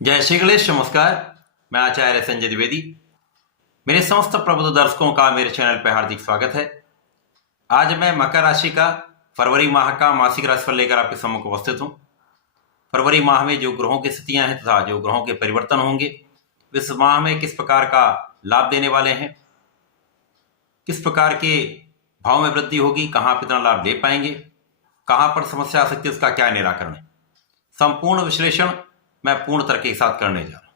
जय श्री गणेश। नमस्कार, मैं आचार्य संजय द्विवेदी। मेरे समस्त प्रबुद्ध दर्शकों का मेरे चैनल पर हार्दिक स्वागत है। आज मैं मकर राशि का फरवरी माह का मासिक राशिफल लेकर आपके सम्मुख उपस्थित हूँ। फरवरी माह में जो ग्रहों की स्थितियां हैं तथा जो ग्रहों के परिवर्तन होंगे, इस माह में किस प्रकार का लाभ देने वाले हैं, किस प्रकार के भाव में वृद्धि होगी, कहाँ पर इतना लाभ ले पाएंगे, कहाँ पर समस्या आ सकती है, उसका क्या निराकरण है, संपूर्ण विश्लेषण मैं पूर्ण तर्क के साथ करने जा रहा हूं।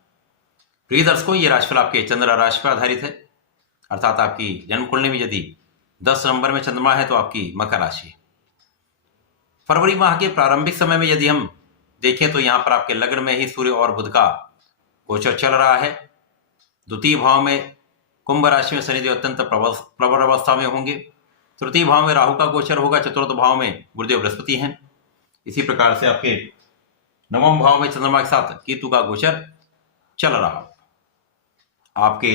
प्रिय दर्शकों, ये राशिफल आपके चंद्र राशि पर आधारित है, अर्थात आपकी जन्म कुंडली में यदि 10 नंबर में चंद्रमा है तो आपकी मकर राशि है। फरवरी माह के प्रारंभिक समय में यदि हम देखें तो यहां पर आपके लग्न में ही सूर्य और बुध का गोचर चल रहा है। द्वितीय भाव में कुंभ राशि में शनिदेव अत्यंत प्रबल अवस्था में होंगे। तृतीय भाव में राहु का गोचर होगा। चतुर्थ भाव में गुरुदेव बृहस्पति हैं। इसी प्रकार से आपके नवम भाव में चंद्रमा के साथ केतु का गोचर चल रहा। आपके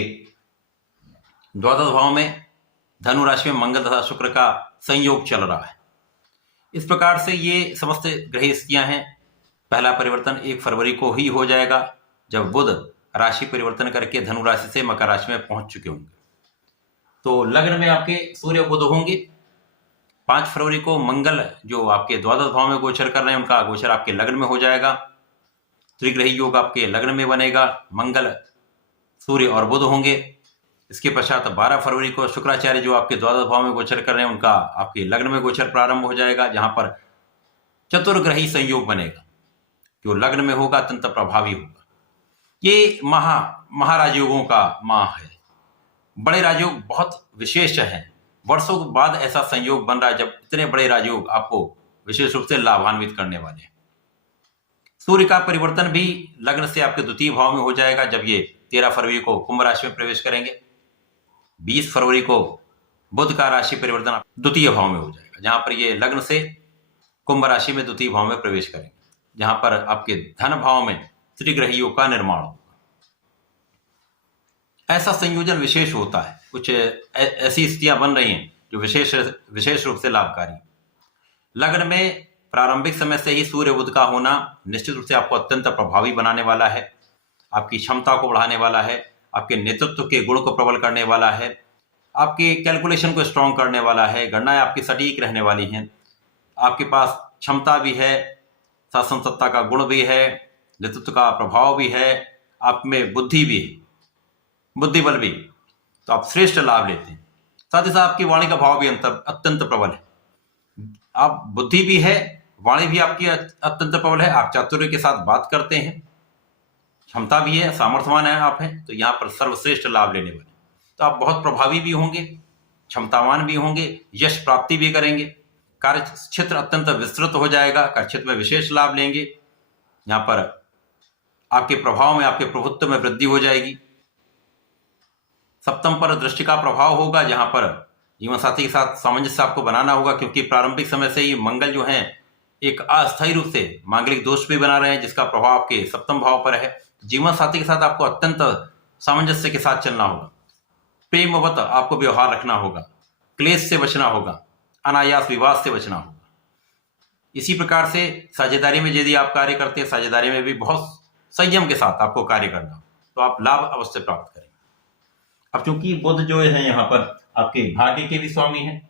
द्वादश भाव में धनु राशि में मंगल तथा शुक्र का संयोग चल रहा है। इस प्रकार से ये समस्त ग्रह स्थितियां हैं। पहला परिवर्तन 1 फरवरी को ही हो जाएगा, जब बुध राशि परिवर्तन करके धनु राशि से मकर राशि में पहुंच चुके होंगे। तो लग्न में आपके सूर्य बुध होंगे। 5 फरवरी को मंगल जो आपके द्वादश भाव में गोचर कर रहे हैं, उनका गोचर आपके लग्न में हो जाएगा। त्रिग्रही योग आपके लग्न में बनेगा। मंगल, सूर्य और बुध होंगे। इसके पश्चात 12 फरवरी को शुक्राचार्य जो आपके द्वादश भाव में गोचर कर रहे हैं, उनका आपके लग्न में गोचर प्रारंभ हो जाएगा, जहां पर चतुर्ग्रही संयोग बनेगा। जो लग्न में होगा अत्यंत प्रभावी होगा। ये महाराजयोगों का माह है। बड़े राजयोग बहुत विशेष है। वर्षों के बाद ऐसा संयोग बन रहा है जब इतने बड़े राजयोग आपको विशेष रूप से लाभान्वित करने वाले हैं। सूर्य का परिवर्तन भी लग्न से आपके द्वितीय भाव में हो जाएगा, जब ये 13 फरवरी को कुंभ राशि में प्रवेश करेंगे। 20 फरवरी को बुध का राशि परिवर्तन द्वितीय भाव में हो जाएगा, जहां पर ये लग्न से कुंभ राशि में द्वितीय भाव में प्रवेश करेंगे, जहां पर आपके धन भाव में त्रिग्रहियों का निर्माण होगा। ऐसा संयोजन विशेष होता है। कुछ ऐसी स्थितियां बन रही हैं जो विशेष रूप से लाभकारी। लग्न में प्रारंभिक समय से ही सूर्य बुध का होना निश्चित रूप से आपको अत्यंत प्रभावी बनाने वाला है। आपकी क्षमता को बढ़ाने वाला है। आपके नेतृत्व के गुण को प्रबल करने वाला है। आपके कैलकुलेशन को स्ट्रांग करने वाला है। गणनाएं आपकी सटीक रहने वाली हैं। आपके पास क्षमता भी है, शासन सत्ता का गुण भी है, नेतृत्व का प्रभाव भी है, आप में बुद्धि भी है, बुद्धि बल भी। तो आप श्रेष्ठ लाभ लेते हैं। साथ ही साथ आपकी वाणी का भाव भी अत्यंत प्रबल है। आप बुद्धि भी है, वाणी भी आपकी अत्यंत प्रबल है। आप चातुर्य के साथ बात करते हैं, क्षमता भी है, सामर्थ्यवान है आप हैं, तो यहाँ पर सर्वश्रेष्ठ लाभ लेने वाले। तो आप बहुत प्रभावी भी होंगे, क्षमतावान भी होंगे, यश प्राप्ति भी करेंगे। कार्य क्षेत्र अत्यंत विस्तृत हो जाएगा। कार्य क्षेत्र में विशेष लाभ लेंगे। यहाँ पर आपके प्रभाव में, आपके प्रभुत्व में वृद्धि हो जाएगी। सप्तम पर दृष्टि का प्रभाव होगा, जहां पर जीवन साथी के साथ सामंजस्य आपको बनाना होगा, क्योंकि प्रारंभिक समय से ही मंगल जो है एक अस्थायी रूप से मांगलिक दोष भी बना रहे हैं, जिसका प्रभाव आपके सप्तम भाव पर है। जीवन साथी के साथ आपको अत्यंत सामंजस्य के साथ चलना होगा। प्रेमवत आपको व्यवहार रखना होगा। क्लेश से बचना होगा। अनायास विवाद से बचना होगा। इसी प्रकार से साझेदारी में यदि आप कार्य करते हैं, साझेदारी में भी बहुत संयम के साथ आपको कार्य करना हो, तो आप लाभ अवश्य प्राप्त करेंगे। अब चूंकि बुध जो है यहाँ पर आपके भाग्य के भी स्वामी हैं,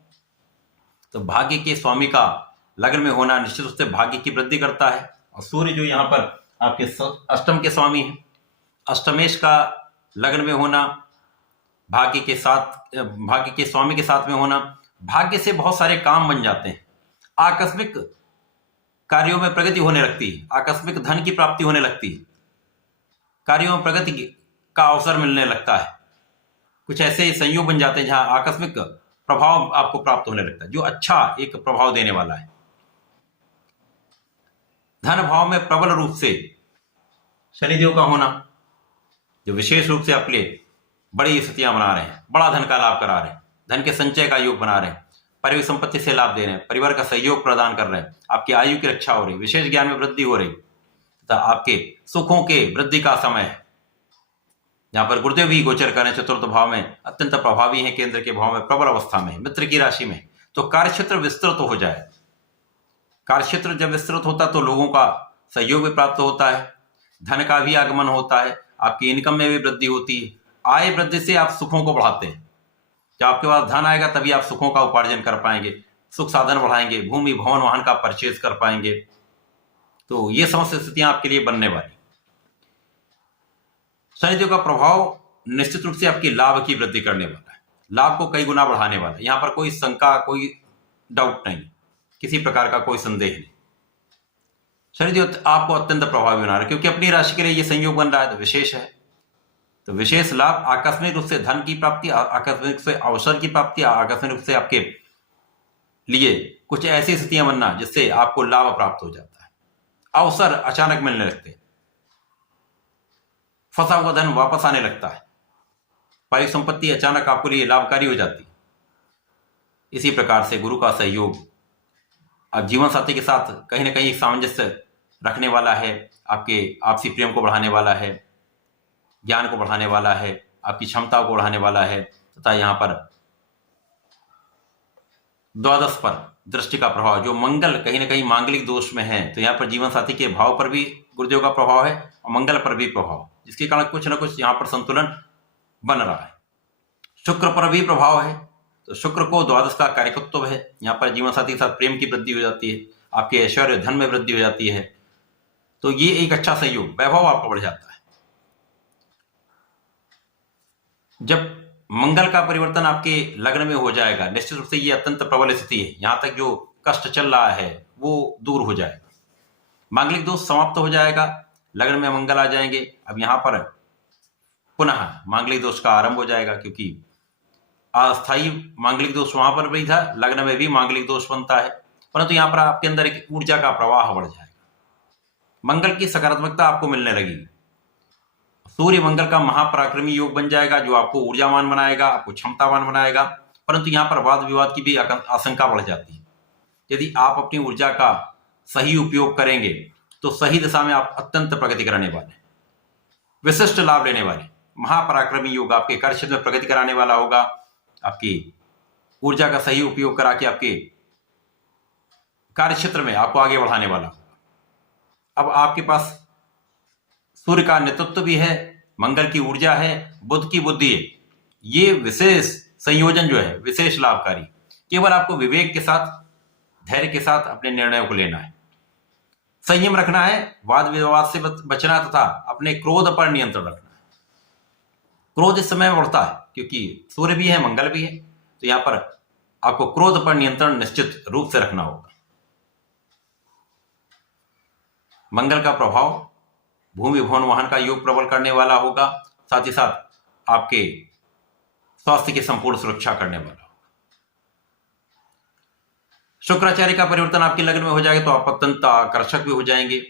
तो भाग्य के स्वामी का लग्न में होना निश्चित रूप से भाग्य की वृद्धि करता है। और सूर्य जो यहाँ पर आपके अष्टम के स्वामी हैं, अष्टमेश का लग्न में होना, भाग्य के स्वामी के साथ में होना, भाग्य से बहुत सारे काम बन जाते हैं। आकस्मिक कार्यों में प्रगति होने लगती है। आकस्मिक धन की प्राप्ति होने लगती है। कार्यों में प्रगति का अवसर मिलने लगता है। कुछ ऐसे संयोग बन जाते हैं जहां आकस्मिक प्रभाव आपको प्राप्त होने लगता है, जो अच्छा एक प्रभाव देने वाला है। धन भाव में प्रबल रूप से शनिदेव का होना, जो विशेष रूप से आपके लिए बड़ी स्थितियां बना रहे हैं, बड़ा धन का लाभ करा रहे हैं, धन के संचय का योग बना रहे हैं, परिवार संपत्ति से लाभ दे रहे हैं, परिवार का सहयोग प्रदान कर रहे हैं, आपकी आयु की रक्षा हो रही, विशेष ज्ञान में वृद्धि हो रही तथा आपके सुखों के वृद्धि का समय है। यहाँ पर गुरुदेव भी गोचर करें चतुर्थ भाव में, अत्यंत प्रभावी हैं, केंद्र के भाव में प्रबल अवस्था में, मित्र की राशि में, तो कार्यक्षेत्र विस्तृत हो जाए। कार्यक्षेत्र जब विस्तृत होता तो लोगों का सहयोग भी प्राप्त होता है। धन का भी आगमन होता है, आपकी इनकम में भी वृद्धि होती है। आय वृद्धि से आप सुखों को बढ़ाते हैं। जब आपके पास धन आएगा तभी आप सुखों का उपार्जन कर पाएंगे, सुख साधन बढ़ाएंगे, भूमि भवन वाहन का परचेज कर पाएंगे। तो ये समस्त स्थितियां आपके लिए बनने वाली। शनिदेव का प्रभाव निश्चित रूप से आपकी लाभ की वृद्धि करने वाला है, लाभ को कई गुना बढ़ाने वाला है। यहां पर कोई शंका, कोई डाउट नहीं, किसी प्रकार का कोई संदेह नहीं। शनिदेव आपको अत्यंत प्रभावी बना रहा है, क्योंकि अपनी राशि के लिए ये संयोग बन रहा है तो विशेष है। तो विशेष लाभ, आकस्मिक रूप से धन की प्राप्ति, आकस्मिक रूप से अवसर की प्राप्ति, आकस्मिक रूप से आपके लिए कुछ ऐसी स्थितियां बनना जिससे आपको लाभ प्राप्त हो जाता है, अवसर अचानक मिलने लगते हैं, फंसा हुआ धन वापस आने लगता है, परिसंपत्ति अचानक आपके लिए लाभकारी हो जाती है। इसी प्रकार से गुरु का सहयोग अब जीवन साथी के साथ कहीं ना कहीं सामंजस्य रखने वाला है, आपके आपसी प्रेम को बढ़ाने वाला है, ज्ञान को बढ़ाने वाला है, आपकी क्षमताओं को बढ़ाने वाला है। तथा यहाँ पर द्वादश पर दृष्टि का प्रभाव, जो मंगल कहीं ना कहीं मांगलिक दोष में है, तो यहाँ पर जीवन साथी के भाव पर भी गुरुदेव का प्रभाव है और मंगल पर भी प्रभाव, जिसके कारण कुछ ना कुछ यहाँ पर संतुलन बन रहा है। शुक्र पर भी प्रभाव है, तो शुक्र को द्वादश का कारकत्व है। यहाँ पर जीवन साथी के साथ प्रेम की वृद्धि हो जाती है, आपके ऐश्वर्य धन में वृद्धि हो जाती है। तो ये एक अच्छा संयोग, वैभव आपका बढ़ जाता है। जब मंगल का परिवर्तन आपके लग्न में हो जाएगा, निश्चित रूप से ये अत्यंत प्रबल स्थिति है। यहां तक जो कष्ट चल रहा है वो दूर हो जाएगा, मांगलिक दोष समाप्त हो जाएगा, लग्न में मंगल आ जाएंगे। अब यहां पर पुनः मांगलिक दोष का आरंभ हो जाएगा, क्योंकि अस्थायी मांगलिक दोष वहां पर भी था, लग्न में भी मांगलिक दोष बनता है, परंतु यहां पर आपके अंदर एक ऊर्जा का प्रवाह बढ़ जाएगा, मंगल की सकारात्मकता आपको मिलने लगेगी। सूर्य मंगल का महापराक्रमी योग बन जाएगा, जो आपको ऊर्जावान बनाएगा, आपको क्षमतावान बनाएगा। परंतु यहाँ पर वाद विवाद की भी आशंका बढ़ जाती है। यदि आप अपनी ऊर्जा का सही उपयोग करेंगे तो सही दिशा में आप अत्यंत प्रगति करने वाले, विशिष्ट लाभ लेने वाले। महापराक्रमी योग आपके कार्य क्षेत्र में प्रगति कराने वाला होगा, आपकी ऊर्जा का सही उपयोग करा के आपके कार्य क्षेत्र में आपको आगे बढ़ाने वाला होगा। अब आपके पास सूर्य का नेतृत्व भी है, मंगल की ऊर्जा है, बुध की बुद्धि है। ये विशेष संयोजन जो है विशेष लाभकारी। केवल आपको विवेक के साथ, धैर्य के साथ अपने निर्णयों को लेना है, संयम रखना है, वाद विवाद से बचना तथा अपने क्रोध पर नियंत्रण रखना है। क्रोध इस समय बढ़ता है क्योंकि सूर्य भी है, मंगल भी है, तो यहां पर आपको क्रोध पर नियंत्रण निश्चित रूप से रखना होगा। मंगल का प्रभाव भूमि भवन वाहन का योग प्रबल करने वाला होगा, साथ ही साथ आपके स्वास्थ्य की संपूर्ण सुरक्षा करने वाला होगा। शुक्राचार्य का परिवर्तन आपके लग्न में हो जाएगा तो आप अत्यंत आकर्षक भी हो जाएंगे,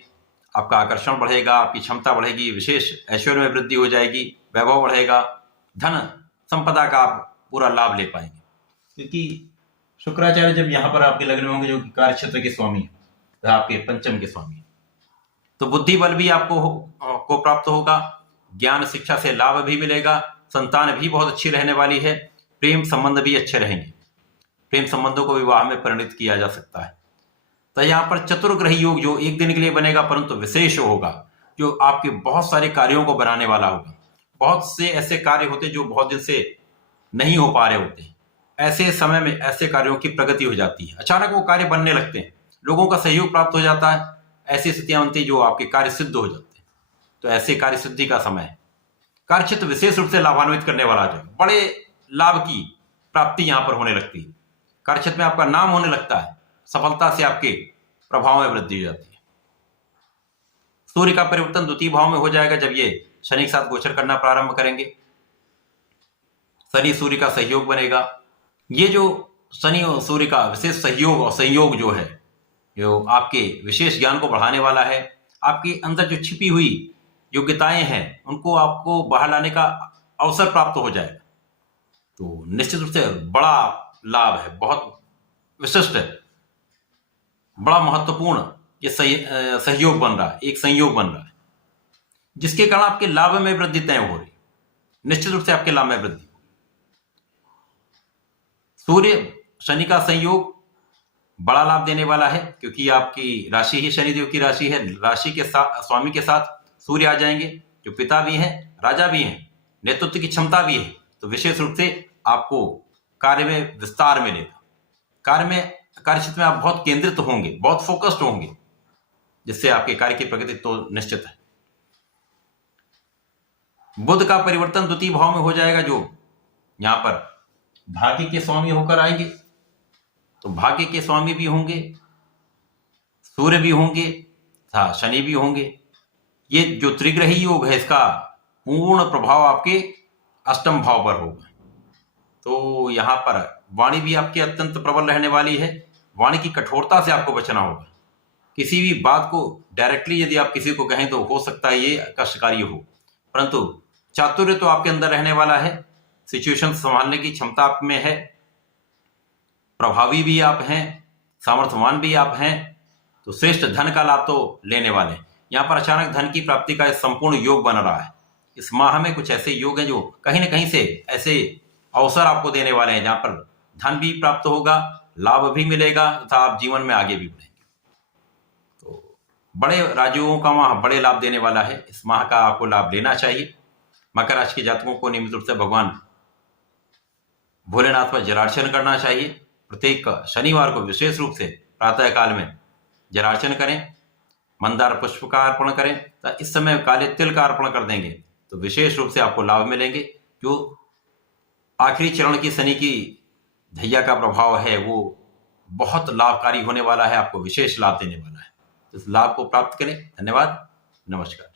आपका आकर्षण बढ़ेगा, आपकी क्षमता बढ़ेगी, विशेष ऐश्वर्य में वृद्धि हो जाएगी, वैभव बढ़ेगा, धन संपदा का आप पूरा लाभ ले पाएंगे। क्योंकि शुक्राचार्य जब यहाँ पर आपके लग्न में होंगे, जो कार्य क्षेत्र के स्वामी है, तो आपके पंचम के स्वामी, तो बुद्धि बल भी आपको प्राप्त होगा, ज्ञान शिक्षा से लाभ भी मिलेगा, संतान भी बहुत अच्छी रहने वाली है, प्रेम संबंध भी अच्छे रहेंगे, प्रेम संबंधों को विवाह में परिणित किया जा सकता है। तो यहाँ पर चतुर्ग्रह योग जो एक दिन के लिए बनेगा परंतु विशेष होगा, जो आपके बहुत सारे कार्यों को बनाने वाला होगा। बहुत से ऐसे कार्य होते जो बहुत दिन से नहीं हो पा रहे होते, ऐसे समय में ऐसे कार्यों की प्रगति हो जाती है, अचानक वो कार्य बनने लगते हैं, लोगों का सहयोग प्राप्त हो जाता है, ऐसी स्थितियां बनती है जो आपके कार्य सिद्ध हो जाते हैं। तो ऐसे कार्य सिद्धि का समय है, कार्य क्षेत्र विशेष रूप से लाभान्वित करने वाला जो बड़े लाभ की प्राप्ति यहां पर होने लगती है, कार्य क्षेत्र में आपका नाम होने लगता है, सफलता से आपके प्रभाव में वृद्धि हो जाती है। सूर्य का परिवर्तन द्वितीय भाव में हो जाएगा जब ये शनि के साथ गोचर करना प्रारंभ करेंगे, शनि सूर्य का सहयोग बनेगा। ये जो शनि और सूर्य का विशेष सहयोग और संयोग जो है, जो आपके विशेष ज्ञान को बढ़ाने वाला है, आपके अंदर जो छिपी हुई योग्यताएं हैं उनको आपको बाहर लाने का अवसर प्राप्त हो जाएगा। तो निश्चित रूप से बड़ा लाभ है, बहुत विशिष्ट, बड़ा महत्वपूर्ण ये सहयोग बन रहा है, एक संयोग बन रहा है, जिसके कारण आपके लाभ में वृद्धि तय हो रही, निश्चित रूप से आपके लाभ में वृद्धि। सूर्य शनि का संयोग बड़ा लाभ देने वाला है, क्योंकि आपकी राशि ही शनिदेव की राशि है, राशि के साथ स्वामी के साथ सूर्य आ जाएंगे, जो पिता भी हैं, राजा भी हैं, नेतृत्व की क्षमता भी है, तो विशेष रूप से आपको कार्य में विस्तार मिलेगा। कार्यक्षेत्र में आप बहुत केंद्रित होंगे, बहुत फोकस्ड होंगे, जिससे आपके कार्य की प्रगति तो निश्चित है। बुध का परिवर्तन द्वितीय भाव में हो जाएगा, जो यहां पर भाग्य के स्वामी होकर आएंगे। तो भाग्य के स्वामी भी होंगे, सूर्य भी होंगे, शनि भी होंगे। ये जो त्रिग्रही योग है, इसका पूर्ण प्रभाव आपके अष्टम भाव पर होगा। तो यहां पर वाणी भी आपकी अत्यंत प्रबल रहने वाली है। वाणी की कठोरता से आपको बचना होगा। किसी भी बात को डायरेक्टली यदि आप किसी को कहें तो हो सकता है ये कष्टकारी हो, परंतु चातुर्य तो आपके अंदर रहने वाला है। सिचुएशन संभालने की क्षमता आप में है, प्रभावी भी आप हैं, सामर्थ्यवान भी आप हैं। तो श्रेष्ठ धन का लाभ तो लेने वाले हैं। यहाँ पर अचानक धन की प्राप्ति का संपूर्ण योग बन रहा है। इस माह में कुछ ऐसे योग हैं जो कहीं ना कहीं से ऐसे अवसर आपको देने वाले हैं, जहां पर धन भी प्राप्त होगा, लाभ भी मिलेगा तथा आप जीवन में आगे भी बढ़ेंगे। तो बड़े राजयोगों का माह बड़े लाभ देने वाला है। इस माह का आपको लाभ लेना चाहिए। मकर राशि के जातकों को नियमित रूप से भगवान भोलेनाथ पर जलार्चन करना चाहिए। प्रत्येक शनिवार को विशेष रूप से प्रातः काल में जलार्चन करें, मंदार पुष्प का अर्पण करें। तो इस समय काले तिल का अर्पण कर देंगे तो विशेष रूप से आपको लाभ मिलेंगे। जो आखिरी चरण की शनि की धैया का प्रभाव है वो बहुत लाभकारी होने वाला है, आपको विशेष लाभ देने वाला है। इस लाभ को प्राप्त करें। धन्यवाद, नमस्कार।